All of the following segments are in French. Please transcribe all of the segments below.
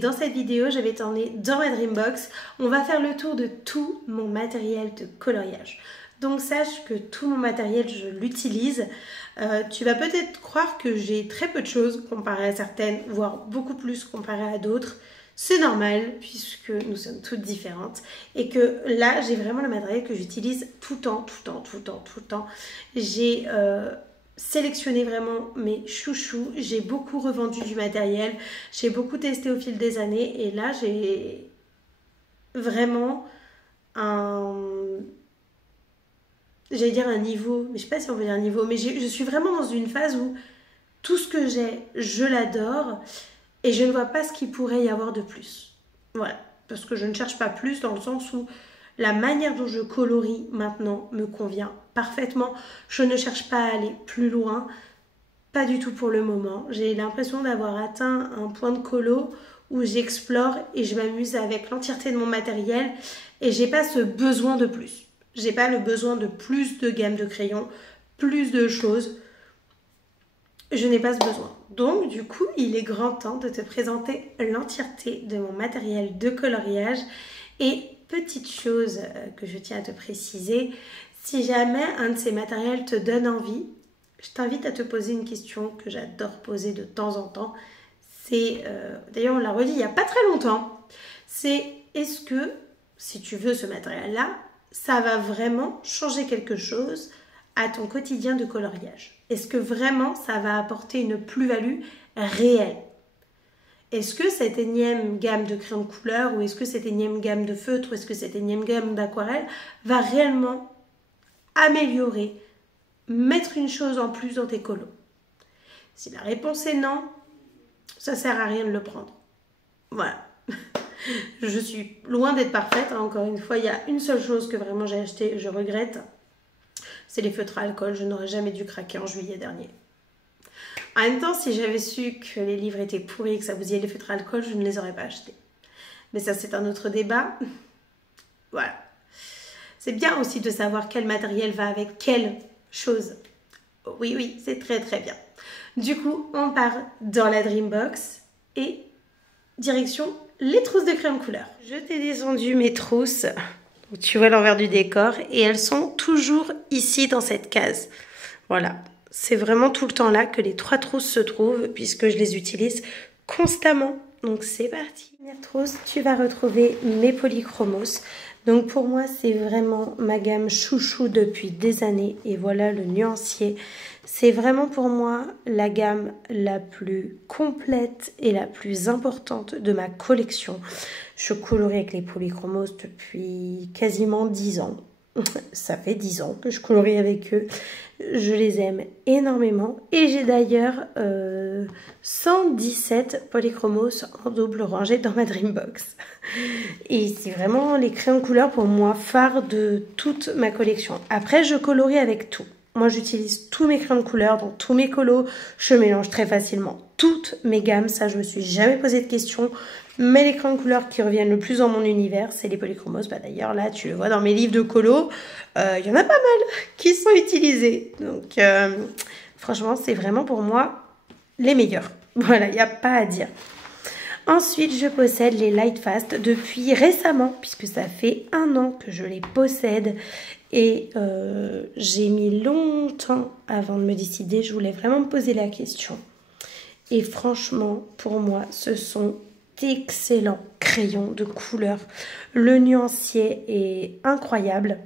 dans cette vidéo, je vais t'emmener dans ma Dreambox. On va faire le tour de tout mon matériel de coloriage. Donc sache que tout mon matériel, je l'utilise. Tu vas peut-être croire que j'ai très peu de choses comparé à certaines, voire beaucoup plus comparé à d'autres. C'est normal puisque nous sommes toutes différentes et que là, j'ai vraiment le matériel que j'utilise tout le temps. J'ai sélectionné vraiment mes chouchous. J'ai beaucoup revendu du matériel. J'ai beaucoup testé au fil des années et là, j'ai vraiment j'allais dire un niveau, mais je sais pas si on veut dire un niveau, mais je suis vraiment dans une phase où tout ce que j'ai, je l'adore et je ne vois pas ce qu'il pourrait y avoir de plus. Voilà, parce que je ne cherche pas plus dans le sens où la manière dont je colorie maintenant me convient parfaitement. Je ne cherche pas à aller plus loin, pas du tout pour le moment. J'ai l'impression d'avoir atteint un point de colo où j'explore et je m'amuse avec l'entièreté de mon matériel et j'ai pas ce besoin de plus. J'ai pas le besoin de plus de gamme de crayons, plus de choses. Je n'ai pas ce besoin. Donc, du coup, il est grand temps de te présenter l'entièreté de mon matériel de coloriage. Et petite chose que je tiens à te préciser, si jamais un de ces matériels te donne envie, je t'invite à te poser une question que j'adore poser de temps en temps. C'est, d'ailleurs on l'a redit il n'y a pas très longtemps, c'est est-ce que, si tu veux ce matériel-là, ça va vraiment changer quelque chose à ton quotidien de coloriage? Est-ce que vraiment ça va apporter une plus-value réelle? Est-ce que cette énième gamme de crayons de couleur ou est-ce que cette énième gamme de feutre ou est-ce que cette énième gamme d'aquarelle va réellement améliorer, mettre une chose en plus dans tes colos? Si la réponse est non, ça sert à rien de le prendre. Voilà. Je suis loin d'être parfaite. Encore une fois, il y a une seule chose que vraiment j'ai acheté et je regrette. C'est les feutres à alcool. Je n'aurais jamais dû craquer en juillet dernier. En même temps, si j'avais su que les livres étaient pourris et que ça bousillait les feutres à alcool, je ne les aurais pas achetés. Mais ça, c'est un autre débat. Voilà. C'est bien aussi de savoir quel matériel va avec quelle chose. Oui, c'est très bien. Du coup, on part dans la Dreambox et direction les trousses de crayons de couleur. Je t'ai descendu mes trousses, tu vois l'envers du décor, et elles sont toujours ici dans cette case. Voilà, c'est vraiment tout le temps là que les 3 trousses se trouvent puisque je les utilise constamment. Donc c'est parti. Première trousse, tu vas retrouver mes polychromos. Donc pour moi, c'est vraiment ma gamme chouchou depuis des années. Et voilà le nuancier. C'est vraiment pour moi la gamme la plus complète et la plus importante de ma collection. Je colorie avec les polychromos depuis quasiment 10 ans. Ça fait 10 ans que je colorie avec eux. Je les aime énormément. Et j'ai d'ailleurs 117 polychromos en double rangée dans ma Dreambox. Et c'est vraiment les crayons de couleur pour moi phare de toute ma collection. Après, je colorie avec tout. Moi, j'utilise tous mes crayons de couleur dans tous mes colos. Je mélange très facilement toutes mes gammes. Ça, je me suis jamais posé de questions. Mais les crayons de couleur qui reviennent le plus dans mon univers, c'est les polychromos. Bah, d'ailleurs, là, tu le vois dans mes livres de colo. Il y en a pas mal qui sont utilisés. Donc, franchement, c'est vraiment pour moi les meilleurs. Voilà, il n'y a pas à dire. Ensuite, je possède les Lightfast depuis récemment, puisque ça fait 1 an que je les possède. Et j'ai mis longtemps avant de me décider. Je voulais vraiment me poser la question. Et franchement, pour moi, ce sont d'excellents crayons de couleur. Le nuancier est incroyable.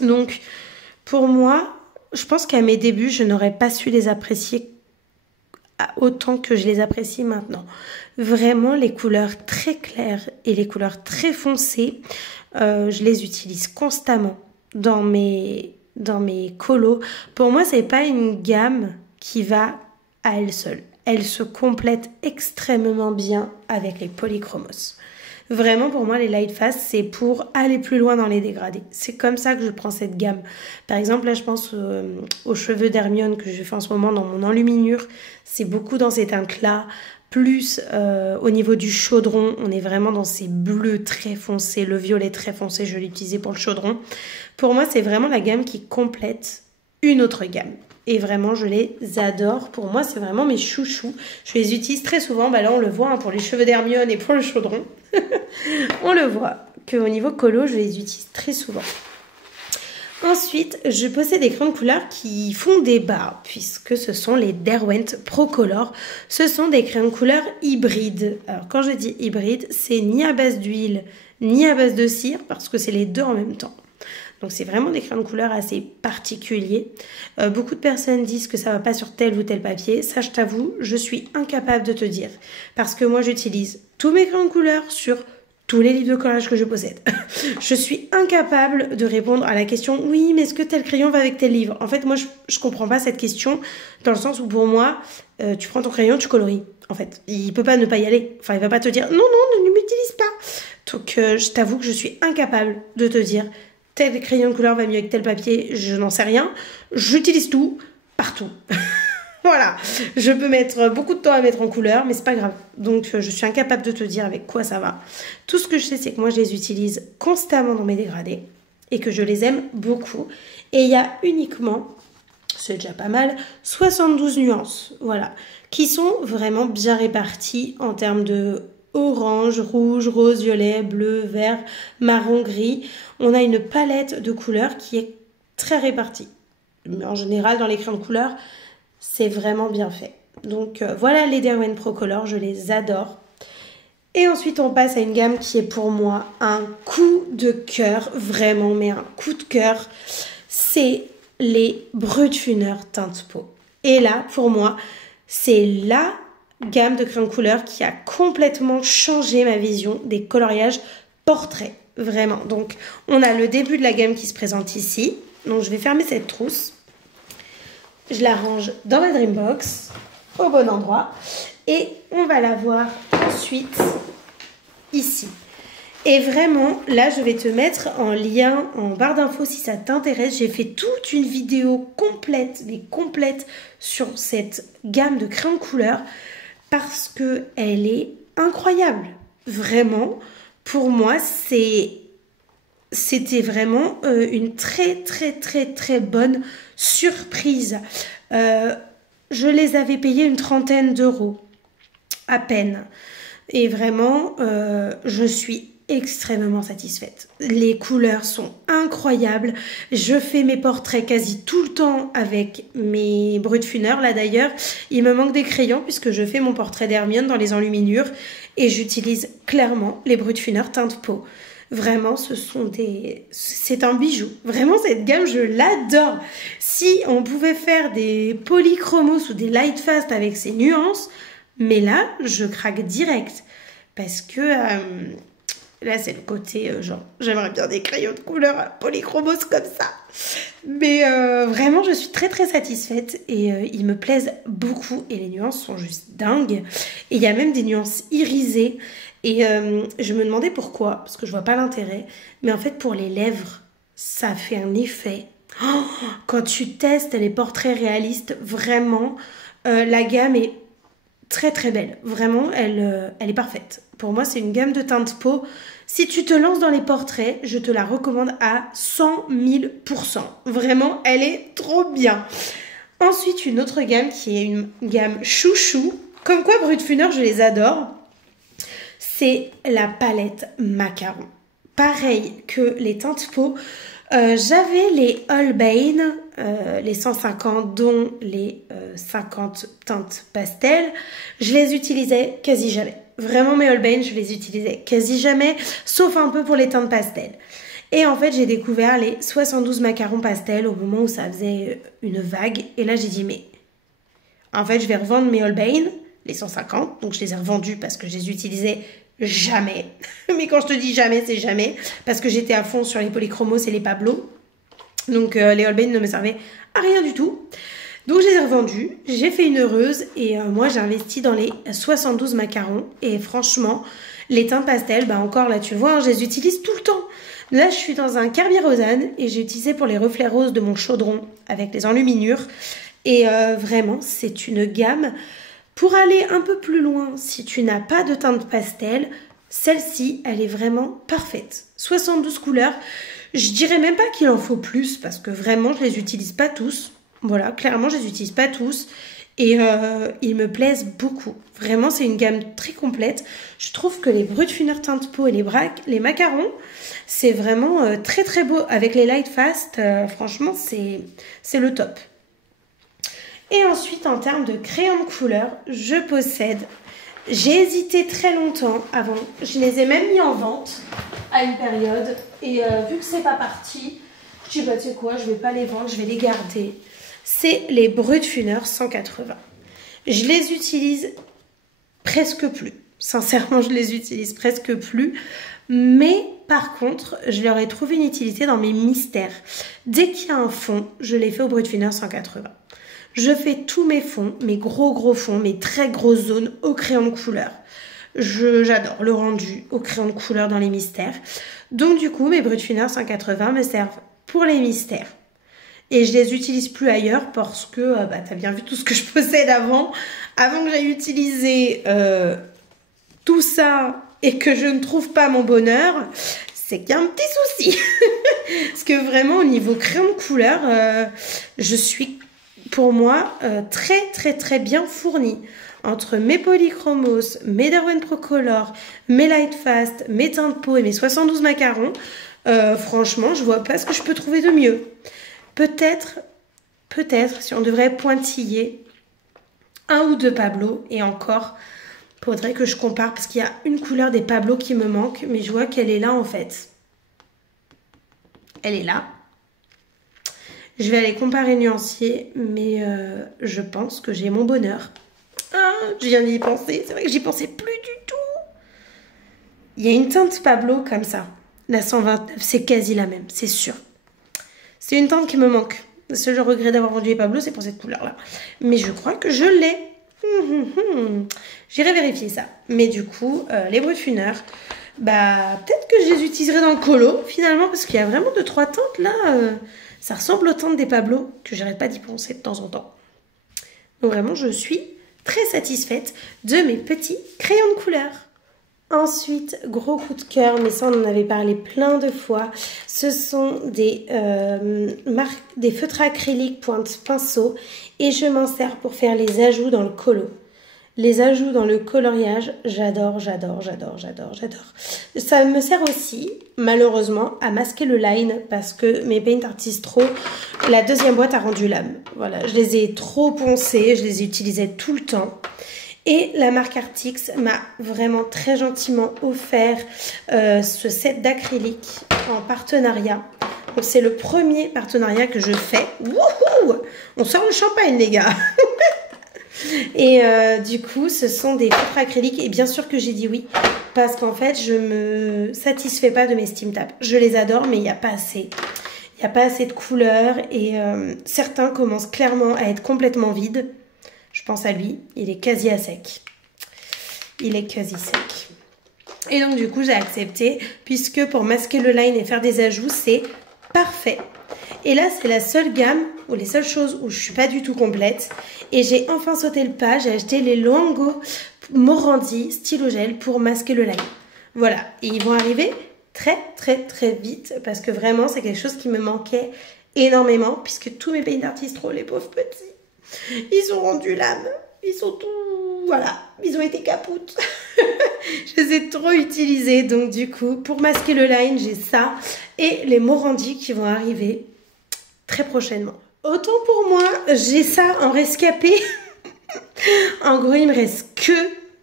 Donc, pour moi, je pense qu'à mes débuts, je n'aurais pas su les apprécier autant que je les apprécie maintenant. Vraiment, les couleurs très claires et les couleurs très foncées, je les utilise constamment dans mes colos. Pour moi, c'est pas une gamme qui va à elle seule. Elle se complète extrêmement bien avec les polychromos. Vraiment, pour moi, les Lightfast, c'est pour aller plus loin dans les dégradés. C'est comme ça que je prends cette gamme. Par exemple, là, je pense aux cheveux d'Hermione que je fais en ce moment dans mon enluminure. C'est beaucoup dans ces teintes-là. Plus au niveau du chaudron, on est vraiment dans ces bleus très foncés. Le violet très foncé, je l'ai utilisé pour le chaudron. Pour moi, c'est vraiment la gamme qui complète une autre gamme. Et vraiment, je les adore. Pour moi, c'est vraiment mes chouchous. Je les utilise très souvent. Bah là, on le voit hein, pour les cheveux d'Hermione et pour le chaudron. On le voit qu'au niveau colo, je les utilise très souvent. Ensuite, je possède des crayons de couleur qui font débat, puisque ce sont les Derwent Pro Color. Ce sont des crayons de couleur hybrides. Alors, quand je dis hybride, c'est ni à base d'huile, ni à base de cire, parce que c'est les deux en même temps. Donc, c'est vraiment des crayons de couleur assez particuliers. Beaucoup de personnes disent que ça ne va pas sur tel ou tel papier. Ça, je t'avoue, je suis incapable de te dire. Parce que moi, j'utilise tous mes crayons de couleur sur tous les livres de collage que je possède. Je suis incapable de répondre à la question « Oui, mais est-ce que tel crayon va avec tel livre ?» En fait, moi, je comprends pas cette question dans le sens où pour moi, tu prends ton crayon, tu colories. En fait, il peut pas ne pas y aller. Enfin, il va pas te dire « Non, non, ne m'utilise pas !» Donc, je t'avoue que je suis incapable de te dire « Tel crayon de couleur va mieux avec tel papier », je n'en sais rien. J'utilise tout, partout. Voilà, je peux mettre beaucoup de temps à mettre en couleur, mais c'est pas grave. Donc, je suis incapable de te dire avec quoi ça va. Tout ce que je sais, c'est que moi, je les utilise constamment dans mes dégradés et que je les aime beaucoup. Et il y a uniquement, c'est déjà pas mal, 72 nuances, voilà, qui sont vraiment bien réparties en termes de orange, rouge, rose, violet, bleu, vert, marron, gris. On a une palette de couleurs qui est très répartie. Mais en général, dans les crayons de couleur, c'est vraiment bien fait. Donc voilà les Derwent Pro Color, je les adore. Et ensuite on passe à une gamme qui est pour moi un coup de cœur, vraiment, mais un coup de cœur. C'est les Brutfuner teinte peau. Et là, pour moi, c'est la gamme de crayons de couleur qui a complètement changé ma vision des coloriages portraits. Vraiment. Donc on a le début de la gamme qui se présente ici. Donc je vais fermer cette trousse. Je la range dans ma Dreambox, au bon endroit. Et on va la voir ensuite ici. Et vraiment, là, je vais te mettre en lien, en barre d'infos si ça t'intéresse. J'ai fait toute une vidéo complète, mais complète, sur cette gamme de crayons de couleur parce qu'elle est incroyable. Vraiment, pour moi, c'était vraiment une très bonne surprise. Je les avais payés une trentaine d'euros à peine. Et vraiment, je suis extrêmement satisfaite. Les couleurs sont incroyables. Je fais mes portraits quasi tout le temps avec mes Brutfuner. Là d'ailleurs, il me manque des crayons puisque je fais mon portrait d'Hermione dans les enluminures et j'utilise clairement les Brutfuner teinte peau. Vraiment, c'est un bijou. Vraiment, cette gamme, je l'adore. Si on pouvait faire des polychromos ou des light fast avec ces nuances, mais là, je craque direct. Parce que là, c'est le côté, genre, j'aimerais bien des crayons de couleur polychromos comme ça. Mais vraiment, je suis très satisfaite et ils me plaisent beaucoup. Et les nuances sont juste dingues. Et il y a même des nuances irisées. Et je me demandais pourquoi, parce que je vois pas l'intérêt. Mais en fait, pour les lèvres, ça fait un effet. Oh, quand tu testes les portraits réalistes, vraiment, la gamme est très belle. Vraiment, elle est parfaite. Pour moi, c'est une gamme de teinte peau. Si tu te lances dans les portraits, je te la recommande à 100 000%. Vraiment, elle est trop bien. Ensuite, une autre gamme qui est une gamme chouchou. Comme quoi, Brutfuner, je les adore. C'est la palette Macaron. Pareil que les teintes peau, j'avais les Holbein, les 150 dont les 50 teintes pastel. Je les utilisais quasi jamais. Vraiment mes Holbein, je les utilisais quasi jamais, sauf un peu pour les teintes pastel. Et en fait, j'ai découvert les 72 macarons pastel au moment où ça faisait une vague. Et là, j'ai dit, mais en fait, je vais revendre mes Holbein, les 150. Donc, je les ai revendus parce que je les utilisais jamais. Mais quand je te dis jamais, c'est jamais. Parce que j'étais à fond sur les polychromos et les Pablo. Donc, les Holbein ne me servaient à rien du tout. Donc, je les ai revendus. J'ai fait une heureuse. Et moi, j'ai investi dans les 72 macarons. Et franchement, les teintes pastel, bah encore là, tu le vois, hein, je les utilise tout le temps. Là, je suis dans un Kerby Rosanne. Et j'ai utilisé pour les reflets roses de mon chaudron avec les enluminures. Et vraiment, c'est une gamme. Pour aller un peu plus loin, si tu n'as pas de teinte pastel, celle-ci, elle est vraiment parfaite. 72 couleurs. Je dirais même pas qu'il en faut plus parce que vraiment, je les utilise pas tous. Voilà, clairement, je les utilise pas tous. Et ils me plaisent beaucoup. Vraiment, c'est une gamme très complète. Je trouve que les Brutfuner teinte peau et les macarons, c'est vraiment très très beau. Avec les Light Fast, franchement, c'est le top. Et ensuite, en termes de crayons de couleur, je possède... J'ai hésité très longtemps avant. Je les ai même mis en vente à une période. Et vu que c'est pas parti, je dis, bah, tu sais quoi, je vais pas les vendre, je vais les garder. C'est les Brutfuner 180. Je les utilise presque plus. Sincèrement, je les utilise presque plus. Mais par contre, je leur ai trouvé une utilité dans mes mystères. Dès qu'il y a un fond, je les fais au Brutfuner 180. Je fais tous mes fonds, mes gros fonds, mes très grosses zones au crayon de couleur. J'adore le rendu au crayon de couleur dans les mystères. Donc du coup, mes Brutfuner 180 me servent pour les mystères. Et je les utilise plus ailleurs parce que, tu as bien vu tout ce que je possède avant. Avant que j'aille utiliser tout ça et que je ne trouve pas mon bonheur, c'est qu'il y a un petit souci. Parce que vraiment, au niveau crayon de couleur, je suis, pour moi, très bien fournie. Entre mes Polychromos, mes Derwent Procolor, mes Light Fast, mes teintes de peau et mes 72 macarons, franchement, je vois pas ce que je peux trouver de mieux. Peut-être, si on devrait pointiller un ou deux Pablo, et encore, faudrait que je compare, parce qu'il y a une couleur des Pablo qui me manque, mais je vois qu'elle est là en fait. Elle est là. Je vais aller comparer nuancier, mais je pense que j'ai mon bonheur. Ah, je viens d'y penser, c'est vrai que j'y pensais plus du tout. Il y a une teinte Pablo comme ça. La 129, c'est quasi la même, c'est sûr. C'est une teinte qui me manque. Le seul regret d'avoir vendu les Pablo, c'est pour cette couleur-là. Mais je crois que je l'ai. J'irai vérifier ça. Mais du coup, les Brutfuner, peut-être que je les utiliserai dans le colo, finalement, parce qu'il y a vraiment 2-3 teintes, là. Ça ressemble aux teintes des Pablo, que j'arrête pas d'y penser de temps en temps. Donc vraiment, je suis très satisfaite de mes petits crayons de couleur. Ensuite, gros coup de cœur, mais ça on en avait parlé plein de fois, ce sont des feutres acryliques pointe pinceau et je m'en sers pour faire les ajouts dans le colo. Les ajouts dans le coloriage, j'adore. Ça me sert aussi, malheureusement, à masquer le line parce que mes Paint Artistro, la deuxième boîte a rendu l'âme. Voilà, je les ai trop poncés, je les utilisais tout le temps. Et la marque Artix m'a vraiment très gentiment offert ce set d'acrylique en partenariat. Donc c'est le premier partenariat que je fais. Wouhou! On sort le champagne les gars. Et du coup ce sont des feutres acryliques et bien sûr que j'ai dit oui. Parce qu'en fait je me satisfais pas de mes Steam Tab. Je les adore mais il n'y a pas assez. Il n'y a pas assez de couleurs et certains commencent clairement à être complètement vides. Je pense à lui, il est quasi à sec. Il est quasi sec. Et donc du coup j'ai accepté puisque pour masquer le line et faire des ajouts c'est parfait. Et là c'est la seule gamme ou les seules choses où je suis pas du tout complète. Et j'ai enfin sauté le pas, j'ai acheté les Luango Morandi stylo gel pour masquer le line. Voilà, et ils vont arriver très vite parce que vraiment c'est quelque chose qui me manquait énormément puisque tous mes Paint Artistro, les pauvres petits, ils ont rendu l'âme. Ils sont tout... Voilà. Ils ont été capoutes. Je les ai trop utilisés. Donc du coup, pour masquer le line, j'ai ça. Et les Morandi qui vont arriver très prochainement. Autant pour moi, j'ai ça en rescapé. En gros, il me reste que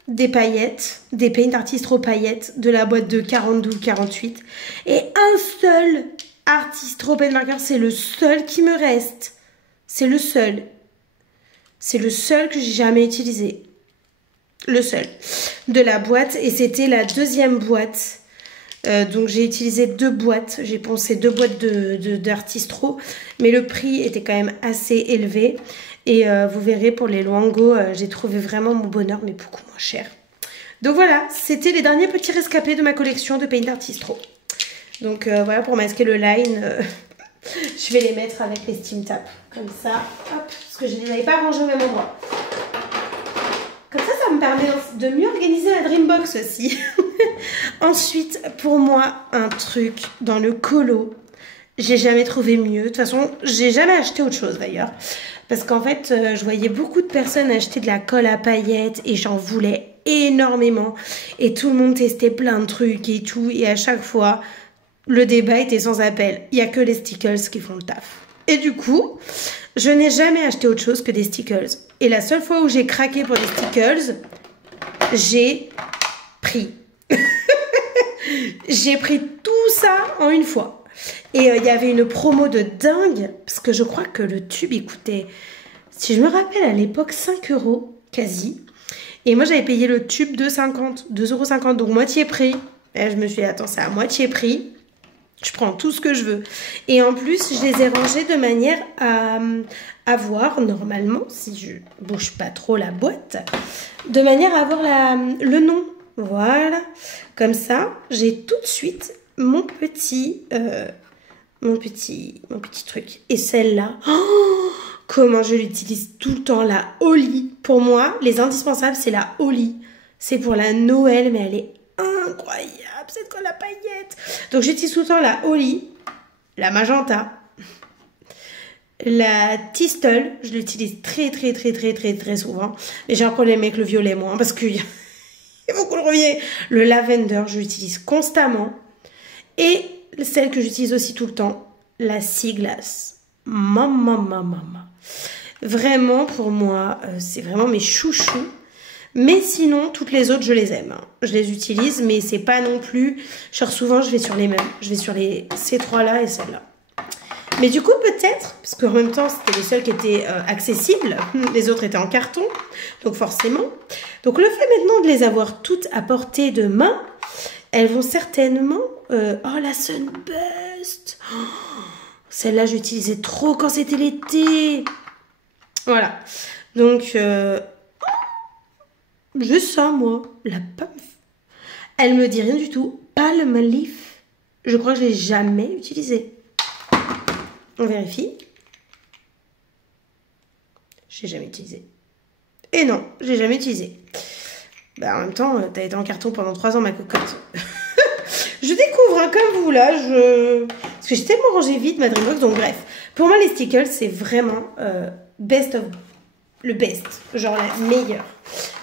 des paillettes. Des Paint Artistro paillettes de la boîte de 42-48. Et un seul Artistro Pen Marker. C'est le seul qui me reste. C'est le seul. C'est le seul que j'ai jamais utilisé. Le seul. De la boîte. Et c'était la deuxième boîte. Donc j'ai utilisé 2 boîtes. J'ai poncé 2 boîtes d'Artistro. Mais le prix était quand même assez élevé. Et vous verrez pour les Luango, j'ai trouvé vraiment mon bonheur. Mais beaucoup moins cher. Donc voilà. C'était les derniers petits rescapés de ma collection de Paint Artistro. Donc voilà pour masquer le line. Je vais les mettre avec les Steam Tab. Comme ça. Hop. Parce que je ne les avais pas rangés au même endroit. Comme ça me permet de mieux organiser la Dreambox aussi. Ensuite, pour moi, un truc dans le colo J'ai jamais trouvé mieux. De toute façon, j'ai jamais acheté autre chose d'ailleurs. Parce qu'en fait, je voyais beaucoup de personnes acheter de la colle à paillettes et j'en voulais énormément. Et tout le monde testait plein de trucs et tout. Et à chaque fois, le débat était sans appel. Il n'y a que les stickers qui font le taf. Et du coup, je n'ai jamais acheté autre chose que des stickers. Et la seule fois où j'ai craqué pour des stickers, j'ai pris. J'ai pris tout ça en une fois. Et il y avait une promo de dingue, parce que je crois que le tube, il coûtait, si je me rappelle, à l'époque, 5 € quasi. Et moi, j'avais payé le tube 2,50 €, donc moitié prix. Et je me suis dit, attends, c'est à moitié prix. Je prends tout ce que je veux. Et en plus, je les ai rangés de manière à avoir, normalement, si je bouge pas trop la boîte, de manière à avoir le nom. Voilà. Comme ça, j'ai tout de suite mon petit truc. Et celle-là, oh, comment je l'utilise tout le temps, la Holly. Pour moi, les indispensables, c'est la Holly. C'est pour la Noël, mais elle est incroyable, cette colle à paillettes. Donc, j'utilise tout le temps la Holly, la Magenta, la Thistle. Je l'utilise très souvent. Mais j'ai un problème avec le violet, moi, parce qu'il faut qu'on le revienne. Le lavender, je l'utilise constamment. Et celle que j'utilise aussi tout le temps, la Sea Glass. Maman. Vraiment, pour moi, c'est vraiment mes chouchous. Mais sinon, toutes les autres, je les aime. Je les utilise, mais c'est pas non plus... Genre, souvent, je vais sur les mêmes. Je vais sur ces trois-là et celle-là. Mais du coup, peut-être, parce qu'en même temps, c'était les seuls qui étaient accessibles. Les autres étaient en carton, donc forcément. Donc, le fait maintenant de les avoir toutes à portée de main, elles vont certainement... oh, la Sunburst, oh, celle-là, j'utilisais trop quand c'était l'été. Voilà. Donc, juste ça, moi. La Palm. Elle me dit rien du tout. Palm Leaf. Je crois que je l'ai jamais utilisée. On vérifie. Je l'ai jamais utilisée. Et non, je l'ai jamais utilisée. Bah, en même temps, t'as été en carton pendant 3 ans, ma cocotte. Je découvre, hein, comme vous, là, parce que j'ai tellement rangé vite ma Dreambox, donc bref. Pour moi, les stickers, c'est vraiment le best, genre la meilleure.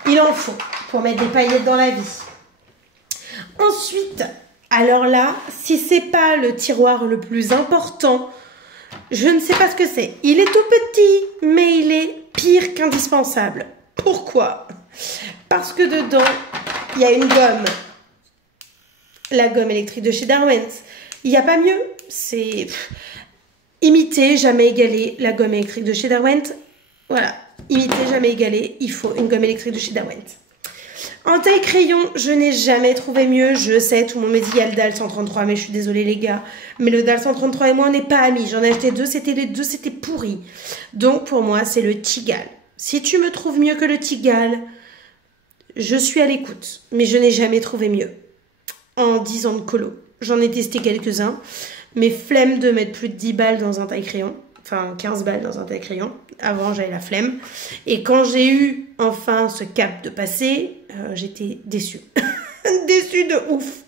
Il en faut pour mettre des paillettes dans la vie. Ensuite, alors là, si c'est pas le tiroir le plus important, je ne sais pas ce que c'est. Il est tout petit, mais il est pire qu'indispensable. Pourquoi? Parce que dedans, il y a une gomme. La gomme électrique de chez Darwin. Il n'y a pas mieux. C'est imiter, jamais égaler la gomme électrique de chez Darwin. Voilà. Imiter, jamais égaler. Il faut une gomme électrique de chez Darwin. En taille crayon, je n'ai jamais trouvé mieux. Je sais, tout le monde me dit il y a le DAL 133, mais je suis désolée les gars. Mais le DAL 133 et moi, on n'est pas amis. J'en ai acheté 2, les 2, c'était pourri. Donc pour moi, c'est le Tigal. Si tu me trouves mieux que le Tigal, je suis à l'écoute. Mais je n'ai jamais trouvé mieux. En 10 ans de colo. J'en ai testé quelques-uns. Mais flemme de mettre plus de 10 balles dans un taille crayon. Enfin, 15 balles dans un taille crayon. Avant, j'avais la flemme. Et quand j'ai eu enfin ce cap de passer, j'étais déçue. Déçue de ouf.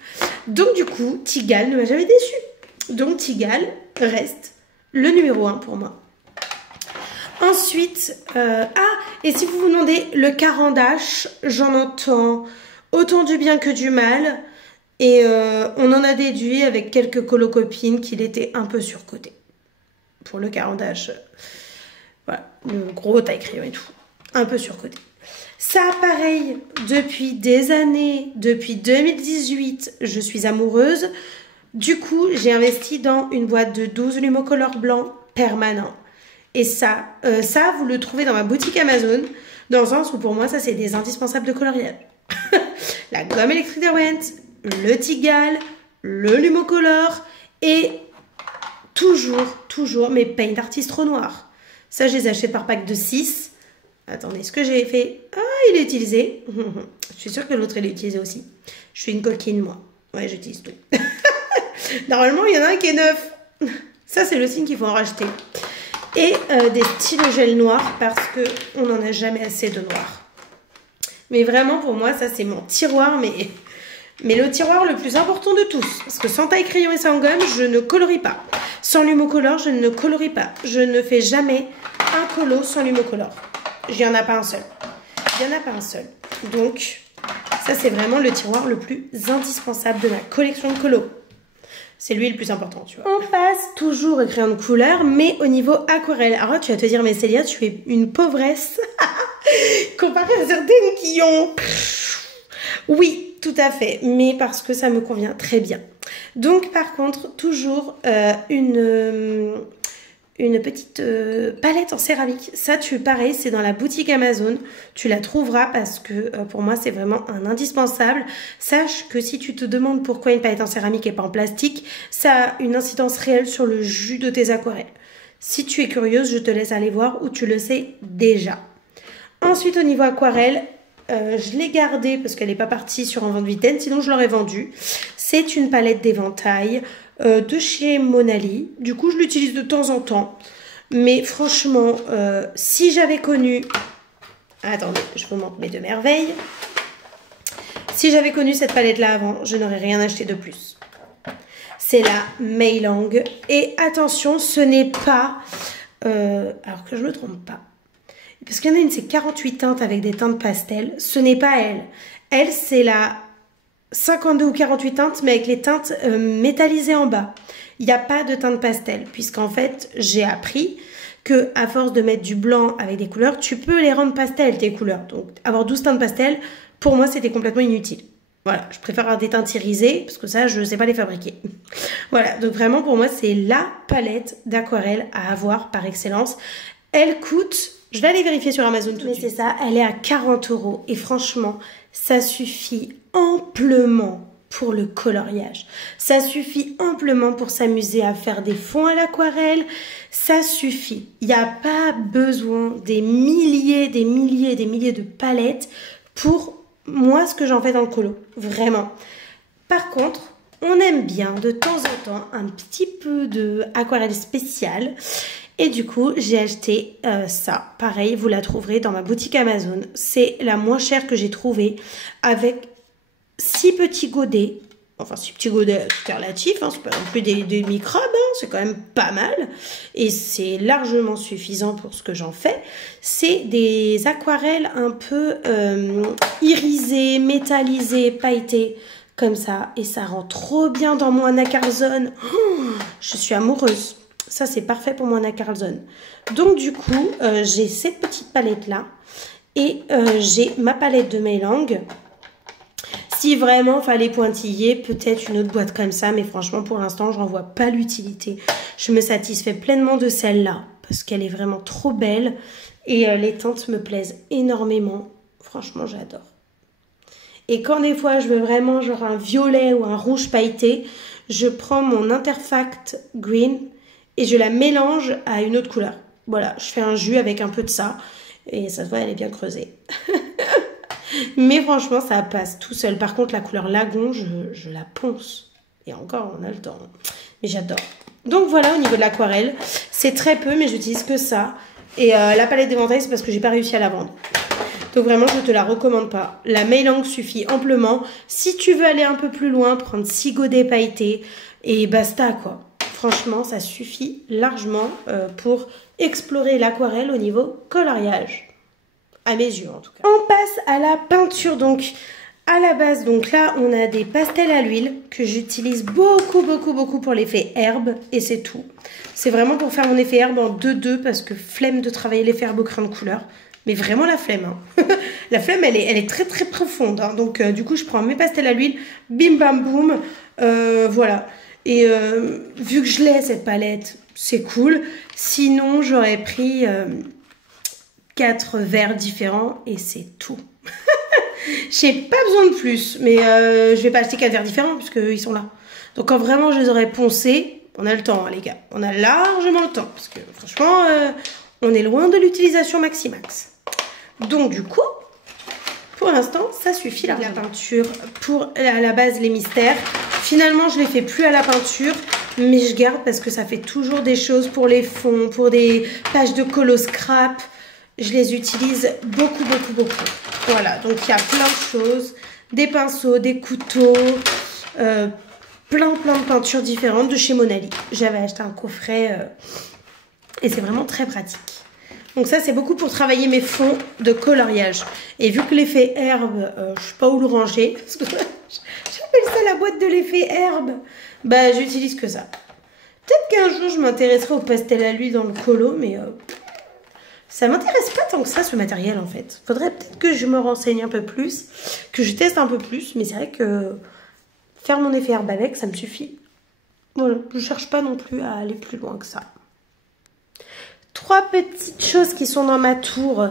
Donc du coup, Tigal ne m'a jamais déçue. Donc Tigal reste le numéro 1 pour moi. Ensuite, et si vous vous demandez, le Caran d'Ache, j'en entends autant du bien que du mal. Et on en a déduit avec quelques colocopines qu'il était un peu surcoté. Pour le Caran d'Ache, voilà, le gros taille crayon et tout. Un peu surcoté. Ça, pareil, depuis des années, depuis 2018, je suis amoureuse. Du coup, j'ai investi dans une boîte de 12 Lumocolor blanc permanent. Et ça, vous le trouvez dans ma boutique Amazon, dans le sens où pour moi, ça, c'est des indispensables de coloriage. La gomme électrique Derwent, le Tigal, le Lumocolor et toujours mes Paint Artist Trop Noir. Ça, je les achète par pack de 6. Attendez, ce que j'ai fait... Ah, il est utilisé. Je suis sûre que l'autre, il est utilisé aussi. Je suis une coquine, moi. Ouais, j'utilise tout. Normalement, il y en a un qui est neuf. Ça, c'est le signe qu'il faut en racheter. Et des stylos gel noirs parce qu'on n'en a jamais assez de noir. Mais vraiment, pour moi, ça, c'est mon tiroir, mais Mais le tiroir le plus important de tous, parce que sans taille crayon et sans gomme, je ne colorie pas. Sans Lumocolor, je ne colorie pas. Je ne fais jamais un colo sans Lumocolor. Il n'y en a pas un seul. Il n'y en a pas un seul. Donc, ça c'est vraiment le tiroir le plus indispensable de ma collection de colos. C'est lui le plus important, tu vois. On passe toujours au crayon de couleur, mais au niveau aquarelle. Alors tu vas te dire, mais Célia, tu es une pauvresse comparée à certaines qui ont... Oui, tout à fait, mais parce que ça me convient très bien. Donc par contre, toujours une petite palette en céramique. Ça, pareil, c'est dans la boutique Amazon. Tu la trouveras parce que pour moi, c'est vraiment un indispensable. Sache que si tu te demandes pourquoi une palette en céramique et pas en plastique, ça a une incidence réelle sur le jus de tes aquarelles. Si tu es curieuse, je te laisse aller voir ou tu le sais déjà. Ensuite, au niveau aquarelle, je l'ai gardée parce qu'elle n'est pas partie sur un vente Vinted, sinon je l'aurais vendue. C'est une palette d'éventail de chez Monali. Du coup, je l'utilise de temps en temps. Mais franchement, si j'avais connu... Attendez, je vous montre mes deux merveilles. Si j'avais connu cette palette-là avant, je n'aurais rien acheté de plus. C'est la Mailang. Et attention, ce n'est pas... alors que je ne me trompe pas. Parce qu'il y en a une, c'est 48 teintes avec des teintes pastel. Ce n'est pas elle. Elle, c'est la 52 ou 48 teintes, mais avec les teintes métallisées en bas. Il n'y a pas de teinte pastel, puisqu'en fait, j'ai appris que à force de mettre du blanc avec des couleurs, tu peux les rendre pastel, tes couleurs. Donc, avoir 12 teintes pastel, pour moi, c'était complètement inutile. Voilà, je préfère avoir des teintes irisées, parce que ça, je ne sais pas les fabriquer. Voilà, donc vraiment, pour moi, c'est la palette d'aquarelle à avoir par excellence. Elle coûte... Je vais aller vérifier sur Amazon tout de suite. Mais c'est ça, elle est à 40 €. Et franchement, ça suffit amplement pour le coloriage. Ça suffit amplement pour s'amuser à faire des fonds à l'aquarelle. Ça suffit. Il n'y a pas besoin des milliers de palettes pour moi ce que j'en fais dans le colo. Vraiment. Par contre, on aime bien de temps en temps un petit peu d'aquarelle spéciale. Et du coup, j'ai acheté ça. Pareil, vous la trouverez dans ma boutique Amazon. C'est la moins chère que j'ai trouvée avec 6 petits godets. Enfin, 6 petits godets, c'est relatif. Hein, c'est pas non plus des microbes. Hein, c'est quand même pas mal. Et c'est largement suffisant pour ce que j'en fais. C'est des aquarelles un peu irisées, métallisées, pailletées. Comme ça. Et ça rend trop bien dans mon Anna Carlson. Oh, je suis amoureuse. Ça, c'est parfait pour mon Anna Carlson. Donc, du coup, j'ai cette petite palette-là. Et j'ai ma palette de Mailang. Si vraiment fallait pointiller, peut-être une autre boîte comme ça. Mais franchement, pour l'instant, j'en vois pas l'utilité. Je me satisfais pleinement de celle-là. Parce qu'elle est vraiment trop belle. Et les teintes me plaisent énormément. Franchement, j'adore. Et quand des fois, je veux vraiment genre un violet ou un rouge pailleté, je prends mon Interfact Green... et je la mélange à une autre couleur. Voilà, je fais un jus avec un peu de ça. Et ça se voit, elle est bien creusée. Mais franchement, ça passe tout seul. Par contre, la couleur lagon, je la ponce. Et encore, on a le temps. Mais j'adore. Donc voilà, au niveau de l'aquarelle, c'est très peu, mais j'utilise que ça. Et la palette d'éventail, c'est parce que j'ai pas réussi à la vendre. Donc vraiment, je te la recommande pas. La Mailang suffit amplement. Si tu veux aller un peu plus loin, prendre 6 godets pailletés et basta, quoi. Franchement, ça suffit largement pour explorer l'aquarelle au niveau coloriage. À mes yeux, en tout cas. On passe à la peinture. Donc, à la base, donc là, on a des pastels à l'huile que j'utilise beaucoup pour l'effet herbe. Et c'est tout. C'est vraiment pour faire mon effet herbe en 2-2 parce que flemme de travailler l'effet herbe au crayon de couleur. Mais vraiment la flemme. Hein. La flemme, elle est très profonde. Hein. Donc, du coup, je prends mes pastels à l'huile. Bim, bam, boum. Voilà. Et vu que je l'ai, cette palette, c'est cool. Sinon, j'aurais pris 4 verres différents et c'est tout. J'ai pas besoin de plus, mais je vais pas acheter 4 verres différents puisqu'ils sont là. Donc quand vraiment je les aurais poncés, on a le temps, hein, les gars. On a largement le temps parce que franchement, on est loin de l'utilisation maximax. Donc du coup, pour l'instant, ça suffit la peinture pour à la base les mystères. Finalement, je ne les fais plus à la peinture, mais je garde parce que ça fait toujours des choses pour les fonds, pour des pages de colo scrap. Je les utilise beaucoup. Voilà, donc il y a plein de choses. des pinceaux, des couteaux, plein de peintures différentes de chez Monali. J'avais acheté un coffret et c'est vraiment très pratique. Donc ça, c'est beaucoup pour travailler mes fonds de coloriage. Et vu que l'effet herbe, je sais pas où le ranger, parce que j'appelle ça la boîte de l'effet herbe, bah j'utilise que ça. Peut-être qu'un jour, je m'intéresserai au pastel à l'huile dans le colo, mais ça m'intéresse pas tant que ça, ce matériel, en fait. Faudrait peut-être que je me renseigne un peu plus, que je teste un peu plus, mais c'est vrai que faire mon effet herbe avec, ça me suffit. Voilà, je cherche pas non plus à aller plus loin que ça. 3 petites choses qui sont dans ma tour.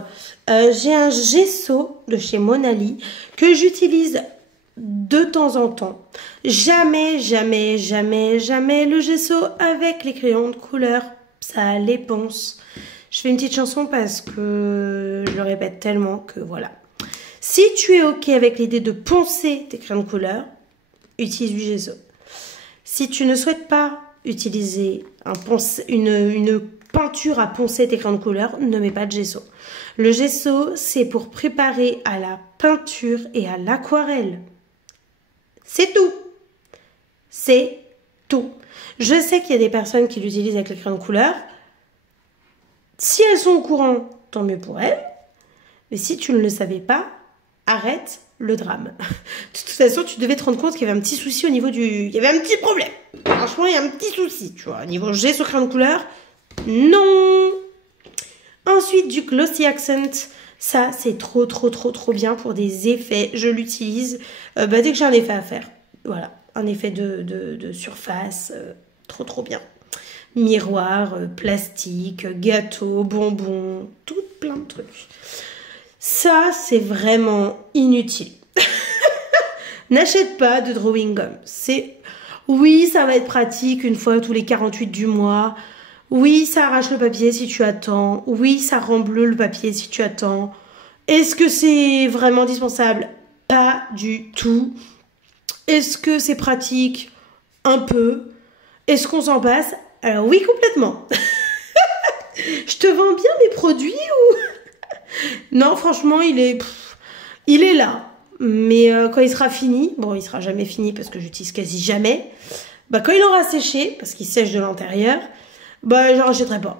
J'ai un gesso de chez Monali que j'utilise de temps en temps. Jamais le gesso avec les crayons de couleur. Ça les ponce. Je fais une petite chanson parce que je le répète tellement que voilà. Si tu es OK avec l'idée de poncer tes crayons de couleur, utilise du gesso. Si tu ne souhaites pas utiliser une peinture à poncer tes crayons de couleur, ne mets pas de gesso. Le gesso, c'est pour préparer à la peinture et à l'aquarelle. C'est tout. C'est tout. Je sais qu'il y a des personnes qui l'utilisent avec les crayons de couleur. Si elles sont au courant, tant mieux pour elles. Mais si tu ne le savais pas, arrête le drame. De toute façon, tu devais te rendre compte qu'il y avait un petit souci au niveau du... Il y avait un petit problème. Franchement, il y a un petit souci, tu vois. Au niveau gesso crayon de couleur, non. Ensuite, du Glossy Accent. Ça, c'est trop bien pour des effets. Je l'utilise dès que j'ai un effet à faire. Voilà, un effet de surface. Trop bien. Miroir, plastique, gâteau, bonbons, tout plein de trucs. Ça, c'est vraiment inutile. N'achète pas de drawing gum. Oui, ça va être pratique une fois tous les 48 du mois. Oui, ça arrache le papier si tu attends. Oui, ça rend bleu le papier si tu attends. Est-ce que c'est vraiment indispensable? Pas du tout. Est-ce que c'est pratique? Un peu. Est-ce qu'on s'en passe? Alors oui, complètement. Je te vends bien mes produits ou... Non, franchement, il est là. Mais quand il sera fini, bon, il sera jamais fini parce que j'utilise quasi jamais. Bah, quand il aura séché, parce qu'il sèche de l'intérieur, bah, j'en rachèterai pas.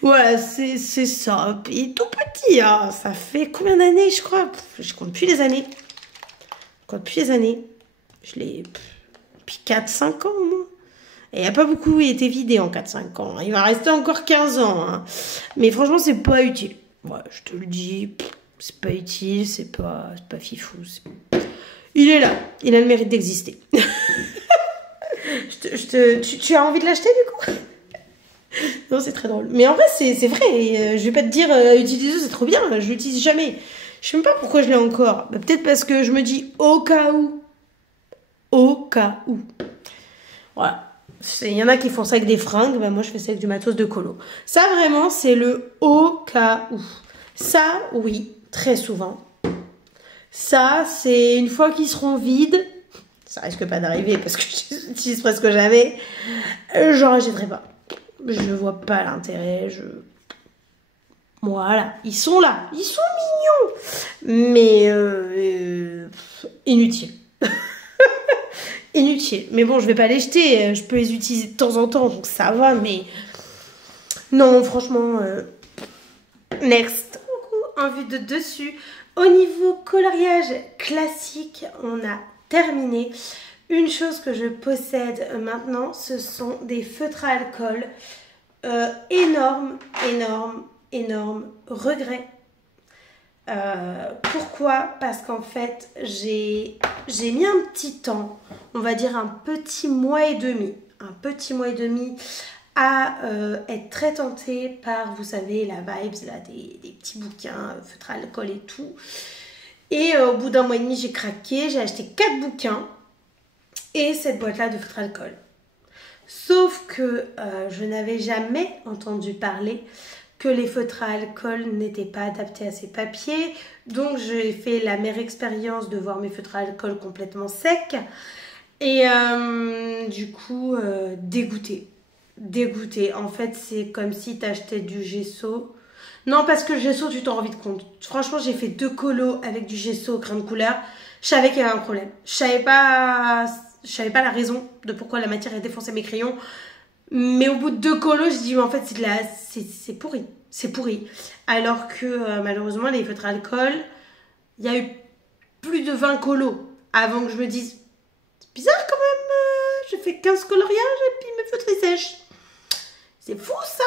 Voilà, c'est ça. Il est tout petit, hein. Ça fait combien d'années, je crois? Je compte plus les années. Je l'ai depuis 4-5 ans au moins. Et il n'y a pas beaucoup, il était vidé en 4-5 ans. Il va rester encore 15 ans. Hein. Mais franchement, c'est pas utile. Ouais, je te le dis, c'est pas utile, c'est pas fifou. Il est là, il a le mérite d'exister. Tu as envie de l'acheter du coup? Non, c'est très drôle. Mais en vrai, c'est vrai. Je vais pas te dire, utiliser c'est trop bien. Je l'utilise jamais. Je sais même pas pourquoi je l'ai encore. Bah, peut-être parce que je me dis au cas où. Au cas où. Voilà. Il y en a qui font ça avec des fringues. Bah, moi, je fais ça avec du matos de colo. Ça, vraiment, c'est le au cas où. Ça, oui, très souvent. Ça, c'est une fois qu'ils seront vides. Ça risque pas d'arriver parce que je l'utilise presque jamais. J'en rachèterai pas. Je vois pas l'intérêt. Voilà, ils sont là. Ils sont mignons. Mais inutile. Inutile. Mais bon, je vais pas les jeter. Je peux les utiliser de temps en temps. Donc ça va. Mais non, franchement, next. En vue de dessus. Au niveau coloriage classique, on a terminé. Une chose que je possède maintenant, ce sont des feutres à alcool. Énorme regret. Pourquoi? Parce qu'en fait, j'ai mis un petit temps, on va dire un petit mois et demi à être très tentée par, vous savez, la vibes là, des petits bouquins, feutres à alcool et tout. Et au bout d'un mois et demi, j'ai craqué, j'ai acheté 4 bouquins et cette boîte-là de feutres à alcool. Sauf que je n'avais jamais entendu parler que les feutres à alcool n'étaient pas adaptés à ces papiers. Donc j'ai fait la mère expérience de voir mes feutres à alcool complètement secs. Et du coup, dégoûtée. En fait, c'est comme si tu achetais du gesso. Non, parce que le gesso, tu t'en rends vite compte. Franchement, j'ai fait 2 colos avec du gesso crayon de couleur. Je savais qu'il y avait un problème. Je savais pas la raison de pourquoi la matière était défoncée mes crayons. Mais au bout de 2 colos, je dis, mais en fait, c'est pourri. C'est pourri. Alors que, malheureusement, les feutres à alcool, il y a eu plus de 20 colos avant que je me dise, c'est bizarre quand même, j'ai fait 15 coloriages et puis mes feutres, ils sèchent. C'est fou, ça.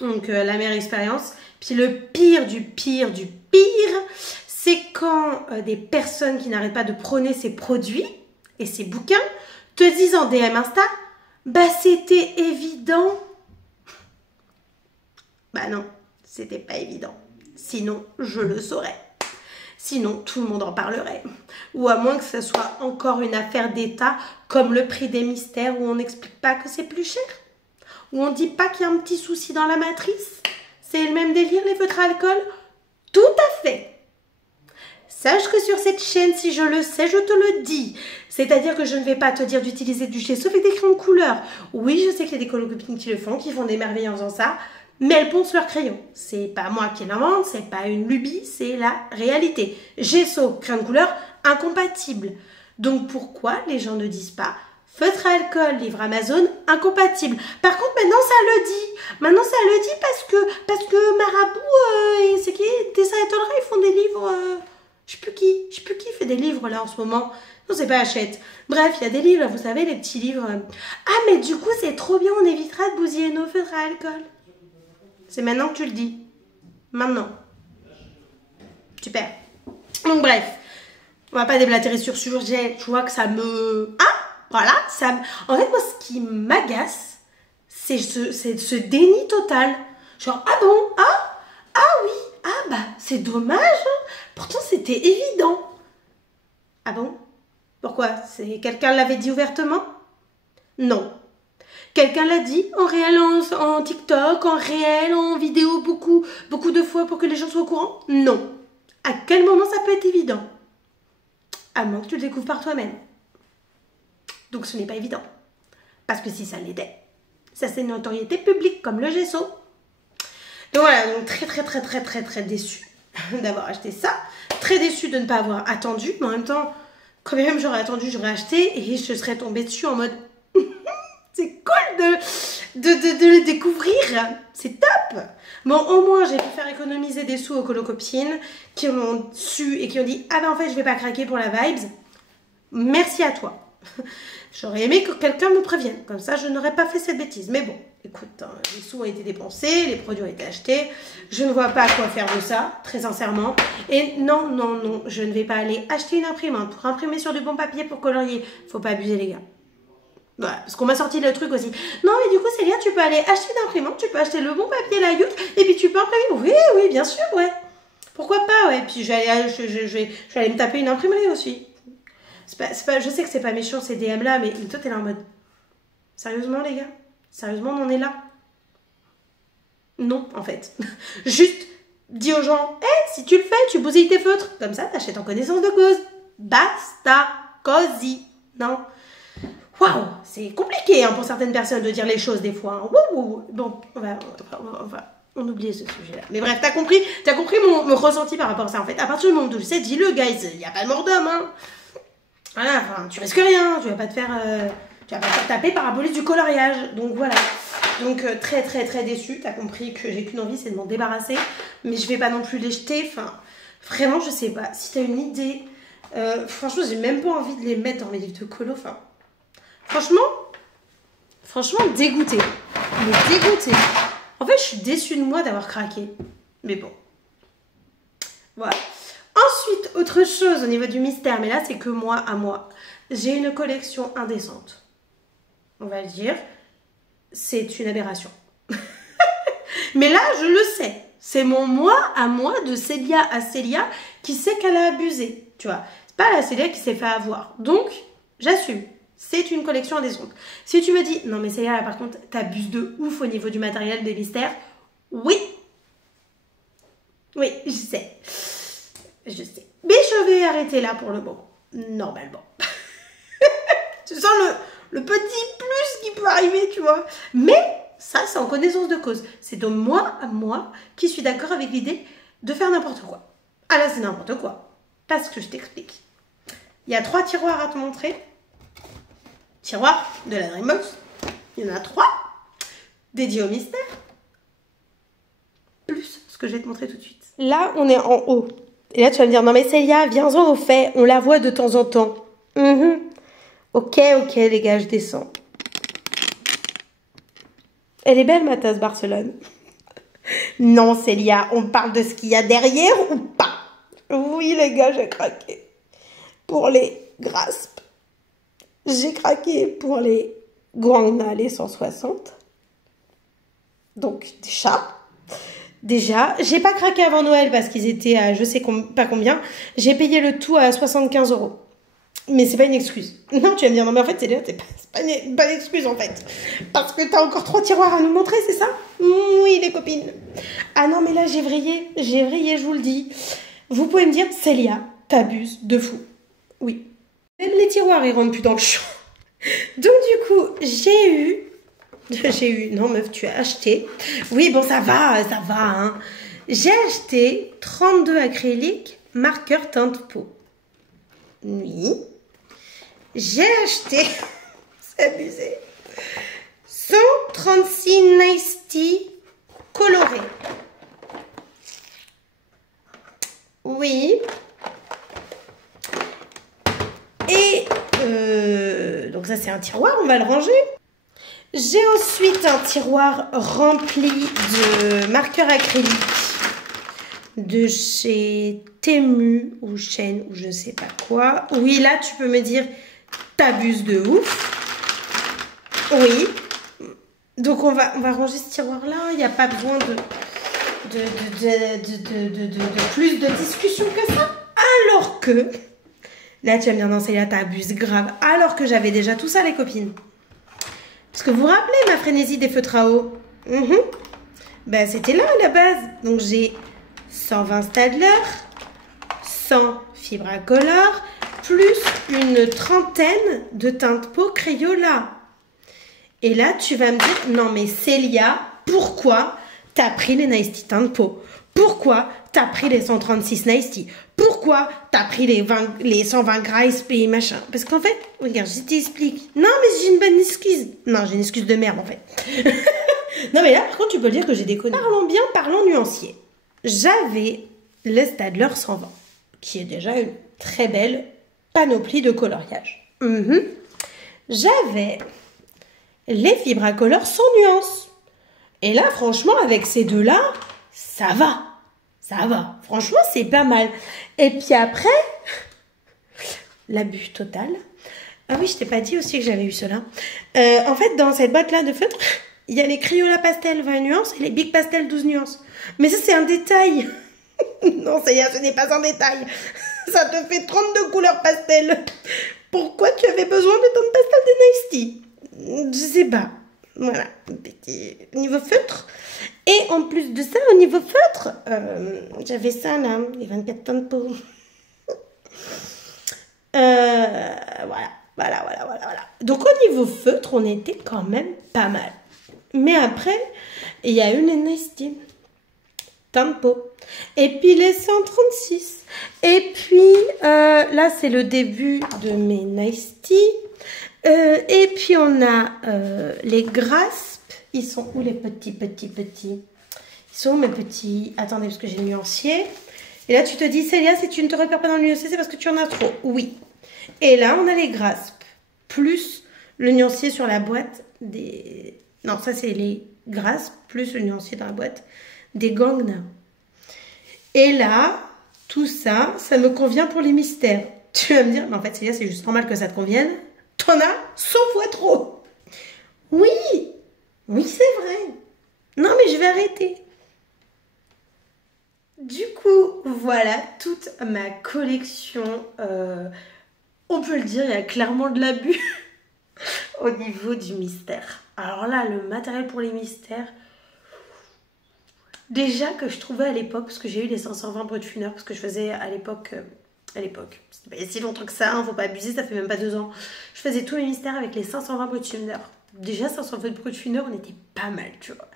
Donc, la meilleure expérience. Puis le pire du pire du pire, c'est quand des personnes qui n'arrêtent pas de prôner ces produits et ces bouquins te disent en DM Insta, bah c'était évident. Bah non, c'était pas évident. Sinon, je le saurais. Sinon, tout le monde en parlerait. Ou à moins que ce soit encore une affaire d'État, comme le prix des mystères, où on n'explique pas que c'est plus cher. Où on dit pas qu'il y a un petit souci dans la matrice. C'est le même délire, les feutres à alcool? Tout à fait. Sache que sur cette chaîne, si je le sais, je te le dis. C'est-à-dire que je ne vais pas te dire d'utiliser du gesso avec des crayons de couleur. Oui, je sais qu'il y a des copines qui le font, qui font des merveilles en faisant ça, mais elles poncent leurs crayons. C'est pas moi qui l'invente, c'est pas une lubie, c'est la réalité. Gesso, crayon de couleur, incompatible. Donc pourquoi les gens ne disent pas feutre à alcool, livre Amazon, incompatible. Par contre, maintenant, ça le dit. Maintenant, ça le dit parce que Marabout, c'est qui Dessin étonnerait, ils font des livres... je sais plus qui fait des livres, là, en ce moment. Non, c'est pas Hachette. Bref, il y a des livres, vous savez, les petits livres. Ah, mais du coup, c'est trop bien, on évitera de bousiller nos feutres à alcool. C'est maintenant que tu le dis. Maintenant. Super. Donc, bref. On va pas déblatérer sur ce sujet. Je vois que ça me... Ah, voilà. En fait, moi, ce qui m'agace, c'est ce déni total. Genre, ah bon? Ah oui. Ah bah, c'est dommage. Hein. Pourtant, c'était évident. Ah bon? Pourquoi? Quelqu'un l'avait dit ouvertement? Non. Quelqu'un l'a dit en réel, en TikTok, en réel, en vidéo, beaucoup de fois pour que les gens soient au courant? Non. À quel moment ça peut être évident? À moins que tu le découvres par toi-même. Donc ce n'est pas évident. Parce que si ça l'était, ça c'est une notoriété publique comme le gesso. Donc voilà, donc très déçue d'avoir acheté ça. Très déçue de ne pas avoir attendu. Mais en même temps, quand même j'aurais attendu, j'aurais acheté et je serais tombée dessus en mode... c'est cool de le découvrir. C'est top. Bon, au moins, j'ai pu faire économiser des sous aux colocopines qui ont su et qui ont dit « Ah ben en fait, je vais pas craquer pour la vibes. Merci à toi. » J'aurais aimé que quelqu'un me prévienne. Comme ça, je n'aurais pas fait cette bêtise. Mais bon, écoute, hein, les sous ont été dépensés, les produits ont été achetés. Je ne vois pas à quoi faire de ça, très sincèrement. Et non, je ne vais pas aller acheter une imprimante pour imprimer sur du bon papier pour colorier. Faut pas abuser, les gars. Voilà, parce qu'on m'a sorti le truc aussi. Non, mais du coup, Célia, tu peux aller acheter une imprimante, tu peux acheter le bon papier Layout, et puis tu peux imprimer. Oui, bien sûr, ouais. Pourquoi pas, ouais. Puis je vais aller me taper une imprimerie aussi. Je sais que c'est pas méchant ces DM là, mais toi, t'es là en mode... Sérieusement, les gars? Sérieusement, on en est là? Non, en fait. Juste, dis aux gens, si tu le fais, tu bousilles tes feutres. Comme ça, t'achètes en connaissance de cause. Basta, cosy. Non. Waouh, c'est compliqué hein, pour certaines personnes de dire les choses des fois. Hein. Bon, on oublie ce sujet-là. Mais bref, t'as compris mon ressenti par rapport à ça en fait. À partir du moment où tu le sais, dis-le, guys. Il n'y a pas de mort d'homme. Hein. Voilà, enfin, tu risques rien. Tu vas pas te faire taper par la police du coloriage. Donc voilà. Donc très déçue. T'as compris que j'ai qu'une envie, c'est de m'en débarrasser. Mais je vais pas non plus les jeter. Enfin, vraiment, je sais pas. Si t'as une idée, franchement, j'ai même pas envie de les mettre dans mes livres de colo. Enfin. Franchement, dégoûtée. Mais dégoûtée. En fait, je suis déçue de moi d'avoir craqué. Mais bon. Voilà. Ensuite, autre chose au niveau du mystère. Mais là, c'est que moi, j'ai une collection indécente. On va le dire. C'est une aberration. Mais là, je le sais. C'est mon moi à moi, de Célia à Célia, qui sait qu'elle a abusé. Tu vois. C'est pas la Célia qui s'est fait avoir. Donc, j'assume. C'est une collection indécente. Si tu me dis, non mais Célia, par contre, t'abuses de ouf au niveau du matériel des mystères. Oui, je sais. Mais je vais arrêter là pour le moment. Normalement. Tu sens le petit plus qui peut arriver, tu vois. Mais Ça, c'est en connaissance de cause. C'est de moi à moi qui suis d'accord avec l'idée de faire n'importe quoi. Ah là, c'est n'importe quoi. Parce que je t'explique. Il y a 3 tiroirs à te montrer. Tiroir de la Dreambox. Il y en a 3 dédiés au mystère. Plus ce que je vais te montrer tout de suite. Là, on est en haut. Et là, tu vas me dire, non mais Célia, viens-en au fait. On la voit de temps en temps. Ok, les gars, je descends. Elle est belle, ma tasse Barcelone. Non, Célia, on parle de ce qu'il y a derrière ou pas? Oui, les gars, j'ai craqué. Pour les graspes. J'ai craqué pour les Guangna, les 160. Donc, des chats. Déjà, j'ai pas craqué avant Noël parce qu'ils étaient à je sais pas combien. J'ai payé le tout à 75 €. Mais c'est pas une excuse. Non, tu vas me dire, non mais en fait, c'est pas une excuse en fait. Parce que t'as encore 3 tiroirs à nous montrer, c'est ça? Oui, les copines. Ah non, mais là, j'ai vrillé, je vous le dis. Vous pouvez me dire, Célia, t'abuses de fou. Oui. Même les tiroirs, ils rentrent plus dans le champ. Donc du coup, non meuf, tu as acheté. Oui, bon, ça va, hein. J'ai acheté 32 acryliques marqueur teinte peau. Oui. J'ai acheté, c'est abusé, 136 Nice Tea colorés. Oui. Et donc ça c'est un tiroir, on va le ranger. J'ai ensuite un tiroir rempli de marqueurs acryliques de chez Temu ou Shein ou je sais pas quoi. Oui, là tu peux me dire t'abuses de ouf. Oui. Donc on va ranger ce tiroir là. Il n'y a pas besoin de plus de discussion que ça. Alors que là tu vas me dire non Célia t'abuses grave. Alors que j'avais déjà tout ça les copines. Parce que vous vous rappelez ma frénésie des feutres à eau. Ben c'était là à la base. Donc j'ai 120 Stadler, 100 Fibracolor, plus une trentaine de teintes peau Crayola. Et là, tu vas me dire, non mais Célia, pourquoi t'as pris les Nice Tea teintes peau? Pourquoi t'as pris les 136 Nice Tea? Pourquoi t'as pris les 120 Grace et machin? Parce qu'en fait, regarde, je t'explique. Non mais j'ai une bonne excuse. Non, j'ai une excuse de merde en fait. Non mais là, par contre, tu peux dire que j'ai déconné. Parlons bien, parlons nuancier. J'avais le Stadler 120, qui est déjà une très belle panoplie de coloriage. J'avais les Fibracolor sans nuance. Et là, franchement, avec ces deux-là, ça va. Ça va. Franchement, c'est pas mal. Et puis après, l'abus total. Ah oui, je t'ai pas dit aussi que j'avais eu cela. En fait, dans cette boîte-là de feutres, il y a les Crayola Pastel 20 nuances et les Big Pastel 12 nuances. Mais ça, c'est un détail. Non, ce n'est pas un détail. Ça te fait 32 couleurs pastel. Pourquoi tu avais besoin de tant de pastel de Nice Tea? Je sais pas. Voilà. Au niveau feutre. Et en plus de ça, au niveau feutre, j'avais ça là, les 24 teintes peau. Voilà. Donc au niveau feutre, on était quand même pas mal. Mais après, il y a eu les Nice Tea teinte peau. Et puis les 136. Et puis là, c'est le début de mes Nice Tea. Et puis on a les Grasp. Ils sont où les petits? Ils sont où mes petits? Attendez, parce que j'ai le nuancier. Et là, tu te dis, Célia, si tu ne te repères pas dans le nuancier, c'est parce que tu en as trop. Oui. Et là, on a les Grasp. Plus le nuancier sur la boîte des... Non, ça, c'est les Grasp. Plus le nuancier dans la boîte des Guangna. Et là, tout ça, ça me convient pour les mystères. Tu vas me dire, mais en fait, Célia, c'est juste normal que ça te convienne. T'en as 100 fois trop. Oui, c'est vrai. Non, mais je vais arrêter. Du coup, voilà toute ma collection. On peut le dire, il y a clairement de l'abus au niveau du mystère. Alors là, le matériel pour les mystères, déjà que je trouvais à l'époque, parce que j'ai eu les 520 bruts de funeur, parce que je faisais à l'époque à l'époque. C'était pas il y a si longtemps que ça, hein, faut pas abuser, ça fait même pas 2 ans. Je faisais tous mes mystères avec les 520 bruts de Finder. Déjà, 520 bruts de Finder, on était pas mal, tu vois.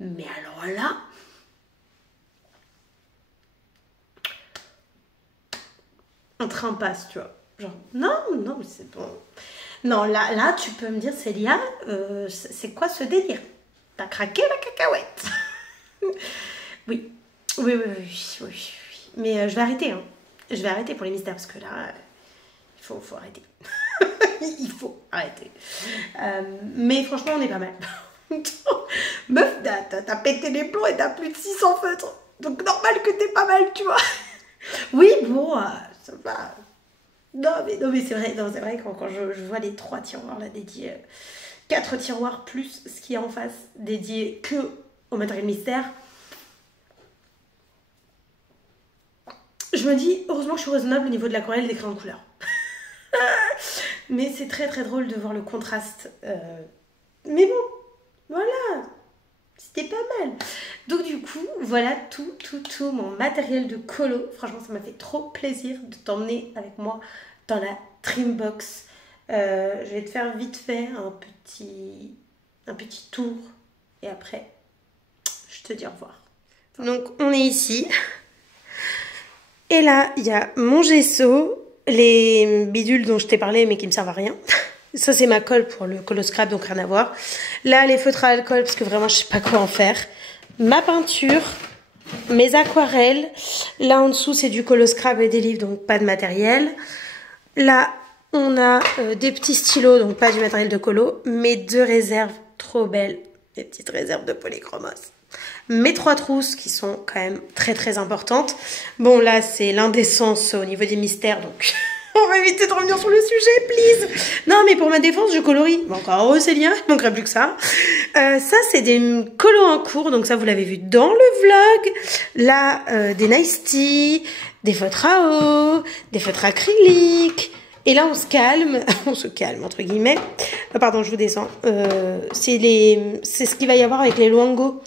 Mais alors là... un train passe, tu vois. Genre, non, mais c'est bon. Non, là, tu peux me dire, Célia, c'est quoi ce délire? T'as craqué la cacahuète? Oui. Mais je vais arrêter, hein. Je vais arrêter pour les mystères, parce que là, il faut arrêter. Il faut arrêter. Mais franchement, on est pas mal. Meuf, t'as pété les plombs et t'as plus de 600 feutres. Donc normal que t'es pas mal, tu vois. Oui, bon, ça va. Non, mais c'est vrai, c'est vrai quand je vois les 3 tiroirs là dédiés, 4 tiroirs plus ce qu'il y a en face dédié que au matériel mystère, je me dis, heureusement que je suis raisonnable au niveau de l'aquarelle et des crayons de couleur. Mais c'est très très drôle de voir le contraste. Mais bon, voilà, c'était pas mal. Donc du coup, voilà tout mon matériel de colo. Franchement, ça m'a fait trop plaisir de t'emmener avec moi dans la Dreambox. Je vais te faire vite fait un petit tour. Et après, je te dis au revoir. Donc, on est ici. Et là, il y a mon gesso, les bidules dont je t'ai parlé mais qui ne me servent à rien. Ça, c'est ma colle pour le colo scrap, donc rien à voir. Là, les feutres à alcool, parce que vraiment, je sais pas quoi en faire. Ma peinture, mes aquarelles. Là, en dessous, c'est du colo scrap et des livres, donc pas de matériel. Là, on a des petits stylos, donc pas du matériel de colo. Mes 2 réserves trop belles, des petites réserves de polychromos. Mes 3 trousses qui sont quand même très très importantes. Bon, là, c'est l'indécence au niveau des mystères, donc... on va éviter de revenir sur le sujet, please. Non, mais pour ma défense, je colorie. Bon, encore heureux, Célia, il manquerait plus que ça. Ça, c'est des colos en cours. Donc ça, vous l'avez vu dans le vlog. Là, des Nice Tea, des feutres à eau, des feutres acryliques. Et là, on se calme. On se calme, entre guillemets. Pardon, je vous descends. C'est ce qu'il va y avoir avec les Luango.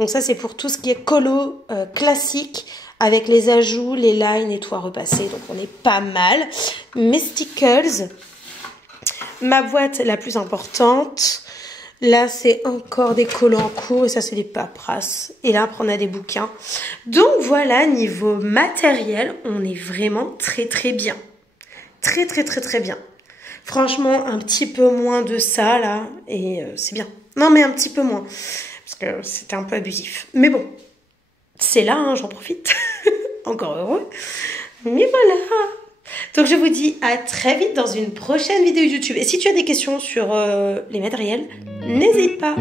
Donc ça, c'est pour tout ce qui est colo classique. Avec les ajouts, les lines et tout à repasser. Donc on est pas mal. Mes stickers. Ma boîte la plus importante. Là, c'est encore des colos en cours. Et ça, c'est des paperasses. Et là, après, on a des bouquins. Donc voilà, niveau matériel, on est vraiment très très bien. Très très très très bien. Franchement, un petit peu moins de ça, là. Et c'est bien. Non, mais un petit peu moins. Parce que c'était un peu abusif. Mais bon. C'est là, hein, j'en profite. Encore heureux. Mais voilà. Donc je vous dis à très vite dans une prochaine vidéo YouTube. Et si tu as des questions sur les matériels, n'hésite pas.